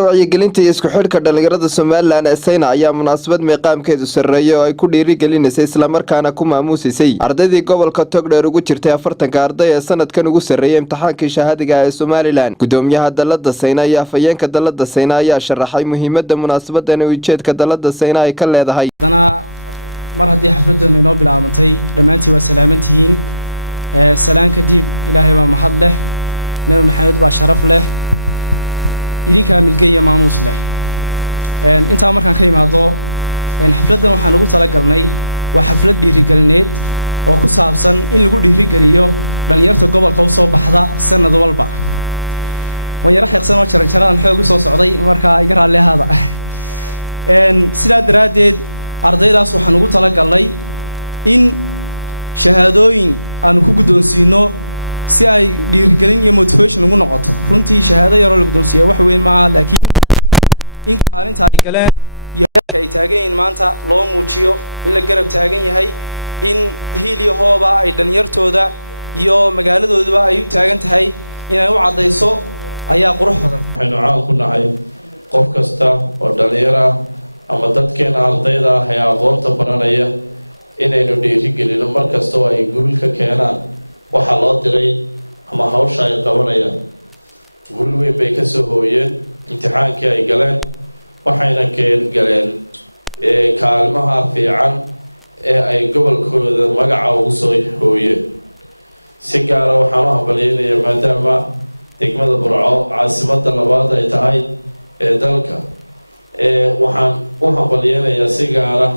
wacyigelinta isku xidhka dhalinyarada Soomaaliland ee Syna ayaa munaasabad meeqaamkeedu sareeyo oo ay ku dhiirigelinaysa isla markaana ku maamuusay ardaydii gobolka Togdheer ugu jirtay 40 arday ee sanadkan ugu sareeyay imtixaankii Shahadiga ee Somaliland. Gudoomiyaha Dallada Syna iyo afayeenka Dallada Syna ayaa sharaxay muhiimadda munaasabadan iyo ujeedka Dallada Syna ay ka leedahay. mar haddii xafladan inoo bilaabantay dhamaantii waa salaamantihiin salaanka dib Ilaahay baa mahad leh nabi maxamed baa sharaf leh idinka milgeeya maamuus leh inta markaan ka imaado xafladan waxaan ugu tala galnay waa xaflad dhiirigelineed oo ku saabsan in lagu dhiirigeliyo dhalinyarta gobolka soo baxda sanad walba wayara xaqsan oo jaran xoog u soo socday marka ay gaar leehada sidaa daraadeed ardaydaas waxaan ugu tala galnay in shahaadooyin aan ku guddoonsiino si ay dhiirigelin iyo motivation ugu noqoto runtii shahaado yar oo la guddoonsiyo wax weyn ma aha laakiin in kaalinta ay galeen iyo ay taagan maanta loo muujiyo in la garab taagan yahay in hiiliyo hooba ay dhalinyartooda iyo magaaladooduba ay u taagan tahay inay u cadayso ayaa qurux badan waxaynu caan ku nahay qof kasta oo dhalinyar ah ama dadkeena ardayda ah ee aqoonta baranaya inaynu dhiirigelino markasta oo ay guul ka keenaan waxa loo diray ama hawsha ay qabanayaan guul weyn bay ka soo hooyeen imtixaankii ay galeen waxayna galeen kaalmaha fiican ee ay gobolkooda magaca ugu soo hooyeen si gaara waxaan u hambalyeynaya maadaama degmada Burco caasimadda labaad ay tahay ee dalka waxaan u hambalyeynayaa si gaara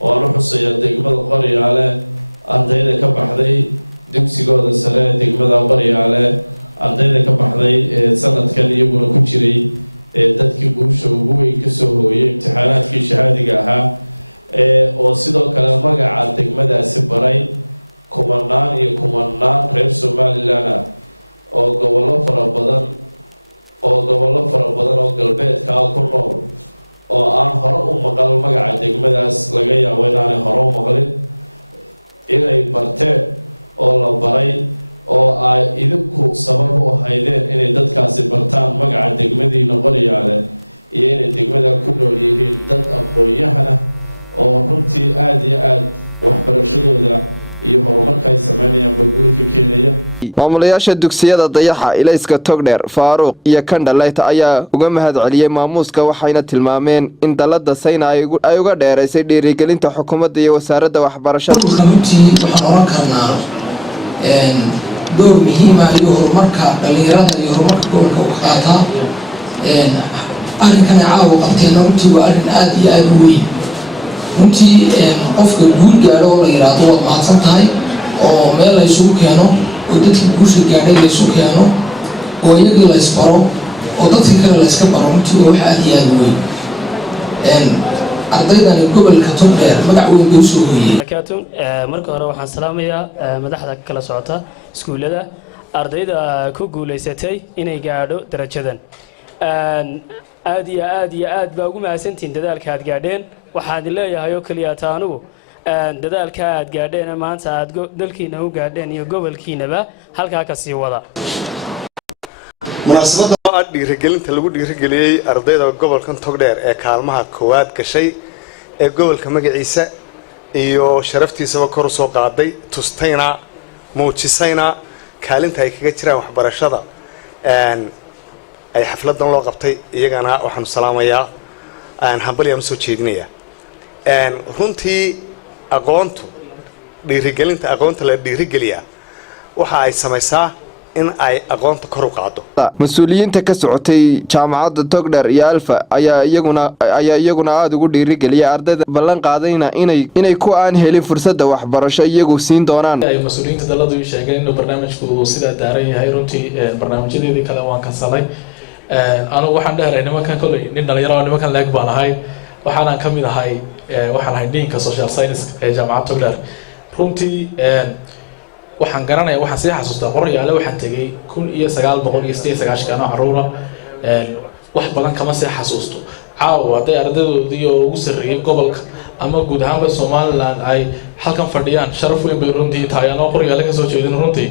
oo aan u xusayaa degmada Qoryaale ardayda ka baxday dugsigooda sare degmada Qoryaale ardayda ka baxday sanadkan iyaguna ku jiray dadkii guusha ugu weyn ka soo hooyay imtixaanaadkii Shahadiga ahaa oo sidoo kale magaca degmadaasi baray kumanaan reer Somaliland oo gobollo fara badan oo galbeedka ku nool oo aan hore u maqal magaca degmadaas laga yaabo inaanay hore u maqlin inay barteen oo la baray oo ay idinku sabab u haydeen inay dadkaasi bartaan magaca degmadiina Qoryaale iyo inay degmada ku nool yihiin dad aqoon-yahana oo runtii aad iyo aad waxbarashadooda iyo horumarka ay sameynayaan guulka keenaya. maamulayaasha dugsiyada Dayaxa Ilayska Togdheer Faaruq iyo Kandhalayta ayaa uga mahad celiyay maamuuska waxayna tilmaameen in Dallada Syna ay uga dheeraysay dhiirigelinta xukuumadda iyo wasaaradda waxbarashada. runtii waxaan oran karnaa door muhiim ah iyo horumarka dhalinyarada iyo horumarka gobolka u qaata arrinkan caawa qabteen runtii waa arrin aad iyo aad u weyn runtii qofka guul gaadho oo la yiraahdo waa mahadsan tahay oo meel la isugu keeno oo dadkii guusha gaadhay la isugu keeno oo iyagii la isbaro oo dadkii kale la iska baro runtii wax aad iyo aad u weyn ardaydani gobolka Togdheer magac weyn bay soo hooyeen. marka hore waxaan salaamayaa madaxda kala socota iskuulada ardayda ku guuleysatay inay gaadho darajadan aad iyo aad baa ugu mahadsantiin dadaalka aad gaadheen waxaan leeyahay oo kaliya taanu dadaalka aad gaadheen maanta aad dalkiina u gaadheen iyo gobolkiinaba halka ka sii wada. munaasabada dhiirigelinta lagu dhiirigeliyay ardayda gobolka Togdheer ee Kaalmaha koowaad Gashay ee gobolka magaciisa iyo sharaftiisa kor soo qaaday tustayna muujisayna kaalinta ay kaga jiraan waxbarashada ay xafladan loo qabtay iyagana waxaan salaamayaa hambalyo soo jeedinaya runtii aqoontu dhiirigelinta aqoonta la dhiirigeliya waxa ay samaysaa in ay aqoonta kor u qaado. mas'uuliyiinta ka socotay jaamacadda Togdheer iyo Alfa ayaa iyaguna aad ugu dhiirigeliyay ardayda ballan qaadayna inay ku aan helin fursada waxbarasho iyagu siin doonaan. ay mas'uuliyiinta Dalladu u sheegeen in barnaamijku sida daaran yahay runtii barnaamijyadeedii kale waan ka salay anigu waxaan dheeray nimankan kolay nin dhalinyaro oo nimankan leeg baan ahay waxaan ka mid ahay waxaan ahay deanka social science ee jaamacadda Togdheer runtii waxaan garanayaa waxaan sii xasuustaa Qoryaale waxaan tagay 1998 caruura wax badan kama sii xasuusto caawa haday ardaydoodii oo ugu sareeyay gobolka ama guud ahaan Somaliland ay halkan fadhiyaan sharaf weyn bay runtii taayano Qoryaale ka soo jeedin runtii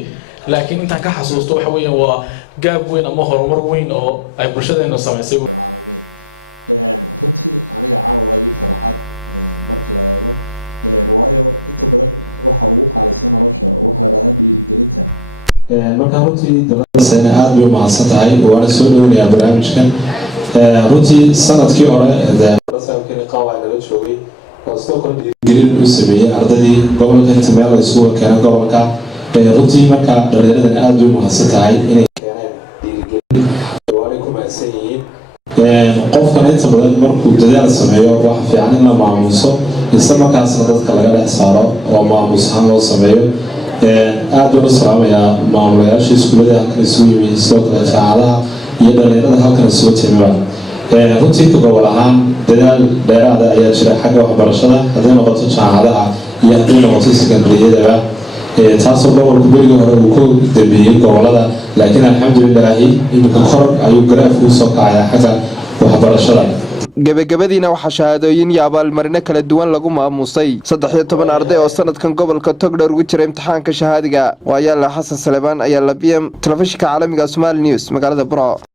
laakiin intaan ka xasuusto waxa weeyaan waa gaab weyn ama horumar weyn oo ay bulshadeena samaysay runtii aniga caawa waa ii farxad marka la eego waayo inta badan waxa ugu qaalisan nolosha waxa la dhahdaa dhiirigelinta marka runtii Dallada Syna aad bay u mahadsan tahay waana soo dhaweynayaa barnaamijkan runtii sanadkii hore saabkii qawaa laga joogay oo sidoo kale dhiirigelin u sameeyay ardaydii gobolka inta meel la isugu keenay gobolka runtii marka dhalinyaradan aad bay u mahadsan tahay inay keeneen dhiirigelin waana ku mahadsan yihiin qofkan inta badan markuu dadaal sameeyo waxa fiican in la maamuso isla markaasna dadka laga dhex saaro oo maamus ahaan loo sameeyo aad baan u salaamayaa maamulayaasha iskuulada halkan isugu yimi sidoo kale jaamacadaha iyo dhalinyarada halkan isugu timiba runtii ka gobol ahaan dadaal dheeraada ayaa jira xagga waxbarashada hadday noqoto jaamacadaha iyo hadday noqoto sekandariyadaba taasoo gobolku berigii hore uu ku dambeeyey gobolada laakiin alxamdulilaahi iminka kor ayuu garaafku usoo kacaya xagga waxbarashada gebagabadiina waxaa shahaadooyin iyo abaalmarino kala duwan lagu maamusay 13 arday oo sanadkan gobolka Togdheer ugu jira imtixaanka shahaadiga waa yaala xasan Salebaan ayaa la BM telefishinka caalamiga Somali News magaalada Bro